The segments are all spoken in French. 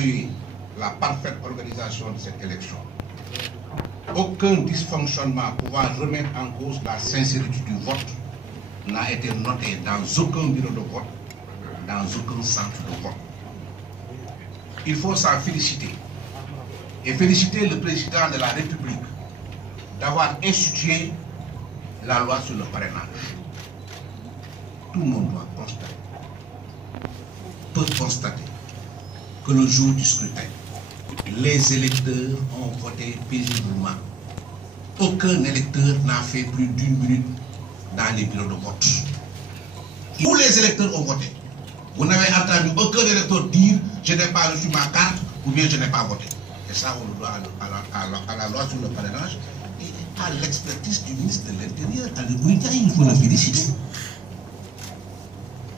saluer la parfaite organisation de cette élection. Aucun dysfonctionnement pouvant remettre en cause la sincérité du vote n'a été noté dans aucun bureau de vote, dans aucun centre de vote. Il faut s'en féliciter et féliciter le président de la République d'avoir institué la loi sur le parrainage. Tout le monde peut constater que le jour du scrutin, les électeurs ont voté paisiblement. Aucun électeur n'a fait plus d'1 minute dans les bureaux de vote. Tous les électeurs ont voté. Vous n'avez entendu aucun électeur dire « je n'ai pas reçu ma carte » ou bien « je n'ai pas voté ». Et ça, on le doit à la loi sur le parrainage et à l'expertise du ministre de l'Intérieur, Ali Ngouille Ndiaye, il faut le féliciter.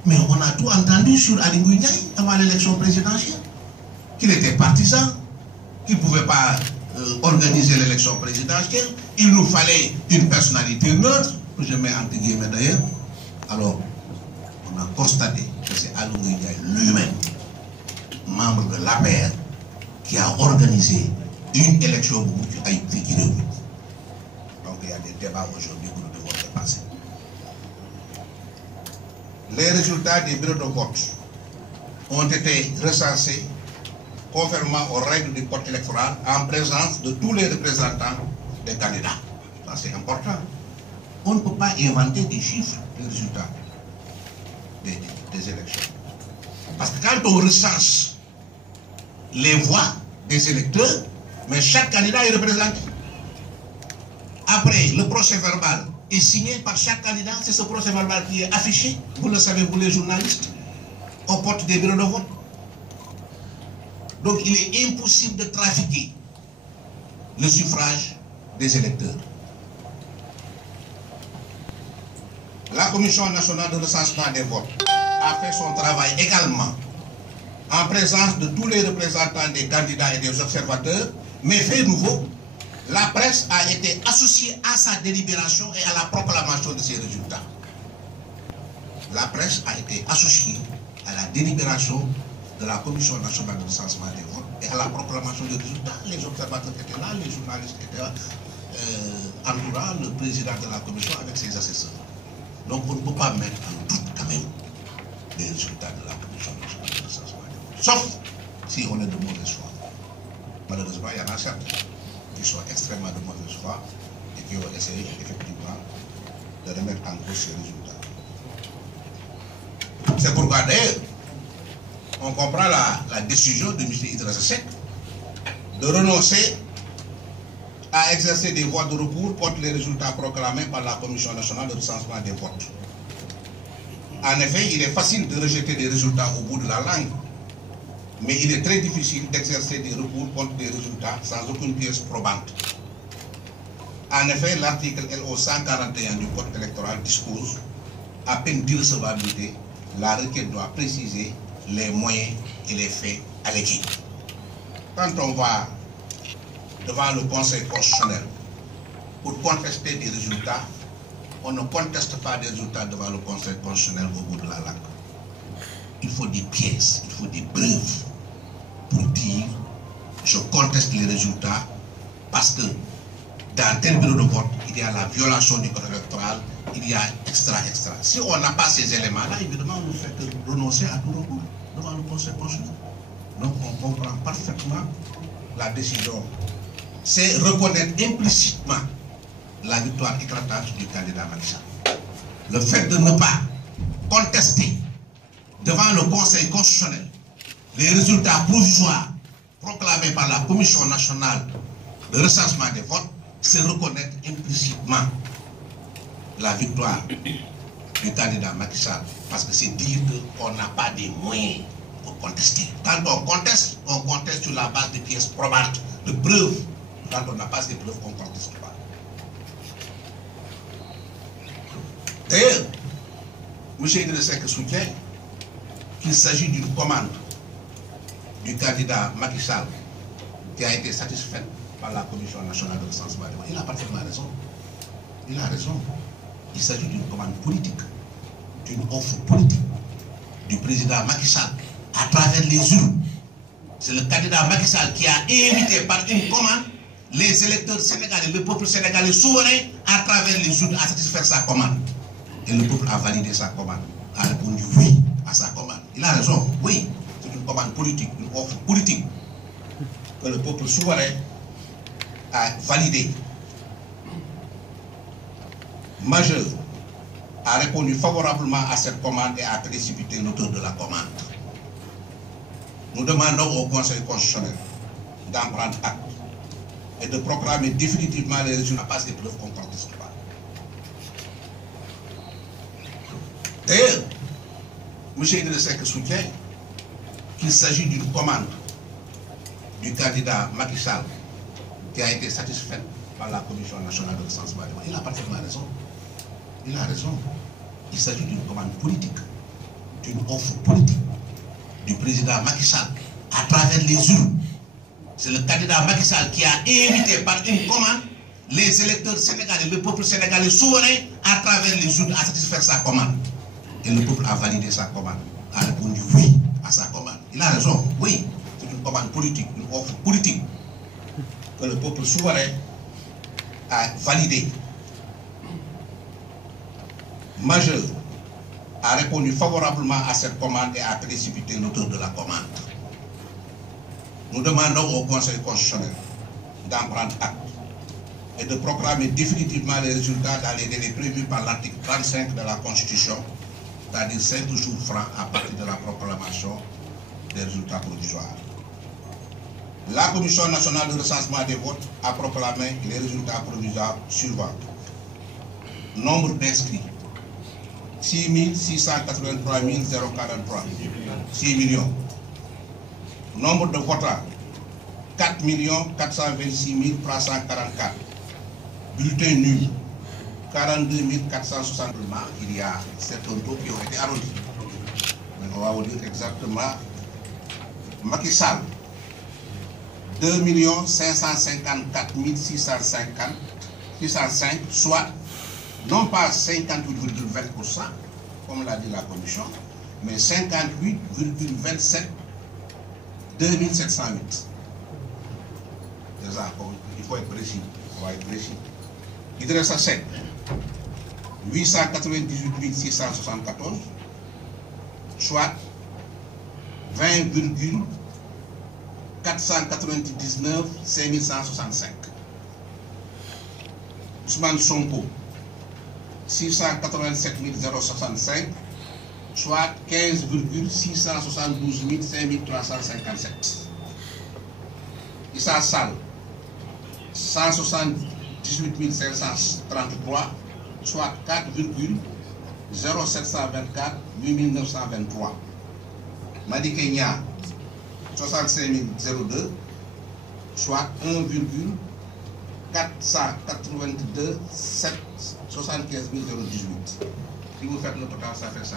Mais on a tout entendu sur Ali Ngouille Ndiaye avant l'élection présidentielle. Qu'il était partisan, qu'il ne pouvait pas organiser l'élection présidentielle. Il nous fallait une personnalité neutre, que je mets entre guillemets d'ailleurs. Alors, on a constaté que c'est Ali Ngouille Ndiaye lui-même, membre de l'APR, qui a organisé une élection avec Fikirou. Donc il y a des débats aujourd'hui que nous devons dépasser. Les résultats des bureaux de vote ont été recensés conformément aux règles du code électoral en présence de tous les représentants des candidats. Ça c'est important. On ne peut pas inventer des chiffres des résultats des élections. Parce que quand on recense les voix des électeurs, mais chaque candidat est représenté. Après, le procès verbal est signé par chaque candidat. C'est ce procès verbal qui est affiché, vous le savez, vous les journalistes, aux portes des bureaux de vote. Donc il est impossible de trafiquer le suffrage des électeurs. La Commission nationale de recensement des votes a fait son travail également en présence de tous les représentants des candidats et des observateurs, mais fait nouveau, la presse a été associée à sa délibération et à la proclamation de ces résultats. La presse a été associée à la délibération de la Commission nationale de recensement des votes et à la proclamation des résultats. Les observateurs étaient là, les journalistes étaient là, entourant le président de la Commission avec ses assesseurs. Donc on ne peut pas mettre en doute quand même les résultats de la Commission nationale de recensement des votes. Sauf si on est de mauvaise foi. Malheureusement, il y en a certains qui sont extrêmement de mauvaise foi et qui ont essayé effectivement de remettre en cause ces résultats. C'est pourquoi d'ailleurs, on comprend la décision de M. Idrissa Seck de renoncer à exercer des voies de recours contre les résultats proclamés par la Commission nationale de recensement des votes. En effet, il est facile de rejeter des résultats au bout de la langue, mais il est très difficile d'exercer des recours contre des résultats sans aucune pièce probante. En effet, l'article LO 141 du Code électoral dispose, à peine d'irrecevabilité, la requête doit préciser les moyens et les faits allégués. Quand on va devant le Conseil constitutionnel pour contester des résultats, on ne conteste pas des résultats devant le Conseil constitutionnel au bout de la langue. Il faut des pièces, il faut des preuves pour dire je conteste les résultats parce que dans tel bureau de vote, il y a la violation du code électoral, il y a extra. Si on n'a pas ces éléments-là, évidemment, on ne fait que renoncer à tout recours devant le Conseil constitutionnel. Donc on comprend parfaitement la décision. C'est reconnaître implicitement la victoire éclatante du candidat Macky Sall. Le fait de ne pas contester devant le Conseil constitutionnel les résultats provisoires proclamés par la Commission nationale de recensement des votes, c'est reconnaître implicitement la victoire du candidat Macky Sall, parce que c'est dire qu'on n'a pas des moyens pour contester. Quand on conteste sur la base de pièces probantes, de preuves. Quand on n'a pas ces preuves, on ne conteste pas. D'ailleurs, M. Idrissa Seck soutient qu'il s'agit d'une commande du candidat Macky Sall qui a été satisfaite par la Commission nationale de recensement des votes. Il a parfaitement raison. Il a raison. Il s'agit d'une commande politique, d'une offre politique du président Macky Sall à travers les urnes C'est le candidat Macky Sall qui a invité par une commande les électeurs sénégalais, le peuple sénégalais souverain à travers les urnes à satisfaire sa commande. Et le peuple a validé sa commande, a répondu oui à sa commande. Il a raison, oui, c'est une commande politique, une offre politique que le peuple souverain a validée. Majeur a répondu favorablement à cette commande et a précipité l'auteur de la commande. Nous demandons au Conseil constitutionnel d'en prendre acte et de proclamer définitivement les résultats à base des preuves qu'on ne conteste pas. D'ailleurs, M. Idrissa Seck soutient qu'il s'agit d'une commande du candidat Macky Sall qui a été satisfaite par la Commission nationale de recensement. Il a parfaitement raison. Il a raison. Il s'agit d'une commande politique, d'une offre politique du président Macky Sall à travers les urnes. C'est le candidat Macky Sall qui a invité par une commande les électeurs sénégalais, le peuple sénégalais souverain à travers les urnes à satisfaire sa commande. Et le peuple a validé sa commande, a répondu oui à sa commande. Il a raison, oui, c'est une commande politique, une offre politique que le peuple souverain a validée. Majeur a répondu favorablement à cette commande et a précipité l'auteur de la commande. Nous demandons au Conseil constitutionnel d'en prendre acte et de proclamer définitivement les résultats dans les délais prévus par l'article 35 de la Constitution, c'est-à-dire 5 jours francs à partir de la proclamation des résultats provisoires. La Commission nationale de recensement des votes a proclamé les résultats provisoires suivants. Nombre d'inscrits 6 683 043, 6 millions. Nombre de votants 4 426 344. Bulletins nuls 42 460. Il y a certains taux qui ont été arrondis. Mais on va vous dire exactement. Macky Sall 2 554 605, soit non pas 58,20%, comme l'a dit la Commission, mais 58,27 2708. C'est ça, il faut être précis. On va être précis. Idrissa Seck 898 674, soit 20,499 5165. Ousmane Sonko 687 065, soit 15 672 5357. Issa Sall 178 533, soit 4 0724 8923. Madi Kenya 65 002, soit 1,482 75 018. Si vous faites le total, ça fait 100%.